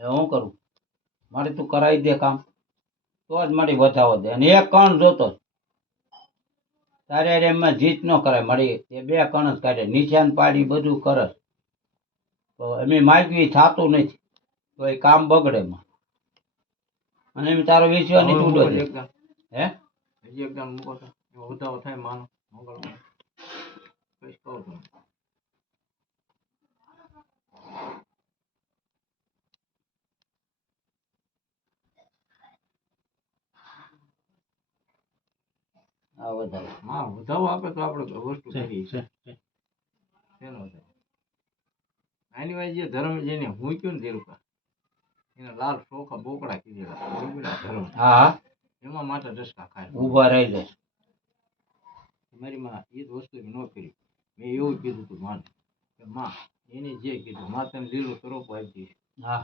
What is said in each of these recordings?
એ હું કરું મારે તું કરાવી દે કામ તો જ મારી વધાવો દે અને એક કણ જોતો જ. તારે હારે એમાં જીત ન કરાય મારી એ બે કણ જ કાઢે નિશાન પાડી બધું કરે તો એમ માગવી થતું નથી તો એ કામ બગડે એમાં અને એમ તારો વિશ્વાસ નહીં તૂટો છે. હે હજી એકદમ મૂકો તો વધાવો થાય માનો મંગળવાર કઈ કહું છું આ વધાવો હા વધાવો આપે તો આપણે વસ્તુ કરીએ છીએ શેનો થાય આની વાય જે ધર્મ જેને હું કયું ને દેરુકા એને લાલ ચોખા બોકડા કીધેલા ધર્મ હા એમાં માટે ડસકા ખાય ઊભા રહી જાય. મારી માં એ જ વસ્તુ ન કરી મેં એવું કીધું તું માને કે માં એને જે કીધું માં તને લીલો તરોપ આપી દઈશ. હા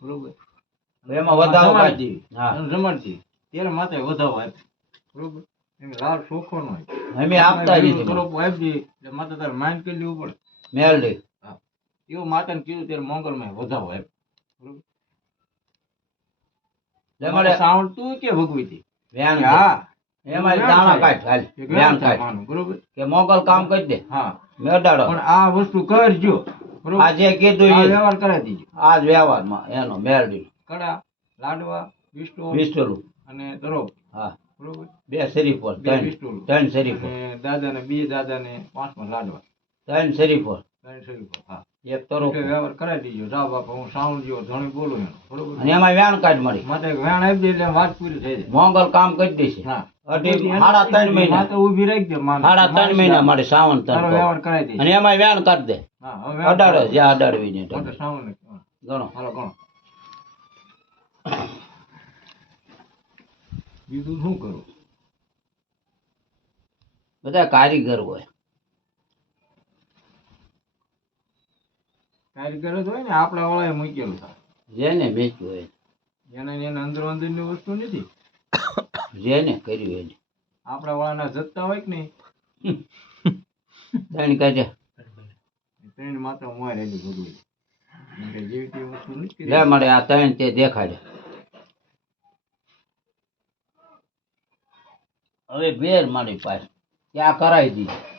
બરોબર એમાં વધાવો જમાડતી હા જમાડતી ત્યારે માથે વધાવો આપે બરોબર એમ લાલ ચોખ્ખો નો અમે આપતા લીલો નથી તરોપ આપી દઈએ એટલે માથે તારે માઇન્ડ કરી લેવું પડે મેલડી હા એવું માતાને કીધું ત્યારે મંગળમાં વધાવો આપે બરોબર તમારે સાવણ તું કે ભગવતી વ્યાન હા એમાં દાણા કાઢ હાલ વ્યાન કાઢ બરોબર કે મોગલ કામ કરી દે હા મેડાડો પણ આ વસ્તુ કરજો બરોબર આ જે કીધું આ એ વ્યવહાર કરાવી દીજો આ જ વ્યવહારમાં એનો મેલડી કડા લાડવા પિસ્તોલ પિસ્તોલું અને દરોબ હા બરોબર બે શરીફોર બે ત્રણ પિસ્તોલ ત્રણ શરીફોર અને દાદાને બે દાદાને પાંચમાં લાડવા ત્રણ શરીફોર ત્રણ શરીફો હા એક તરો એટલે વ્યવહાર કરાવી દીજો જાઓ બાપા હું સાઉન્ડ જેવો ધણી બોલું એનો બરોબર અને એમાં વ્યાન કાઢ મળી માથે વેણ આપી દે એટલે વાત પૂરી થઈ જાય મોગલ કામ કરી દેશે હા અઢી સાડા 3 મહિના માથે ઊભી રાખી દે માને સાડા 3 મહિના મારે સાવન તારો વ્યવહાર કરાવી દે અને એમાં વ્યાન કાઢ દે હા હવે વ્યવહાર અડાડો જ્યાં અડાડવી ને માટે સાવણ ગણો હાલો ગણો બીજું શું કરું બધા કારીગર હોય કારીગર જ હોય ને આપણા વાળાએ મૂકેલું થાય જેને વેચ્યું હોય એને અંદરો અંદરની વસ્તુ નથી જેને કર્યું એને આપણા વાળાના જથ્થા હોય કે નહીં ત્રણ કાઢ્યા ત્રણ માત્ર મોય રહેલી ભગવી જેવી તેવી વસ્તુ નથી લે મળે આ ત્રણ તે દેખાડે હવે બેર મારી પાસે ત્યાં કરાવી દીધી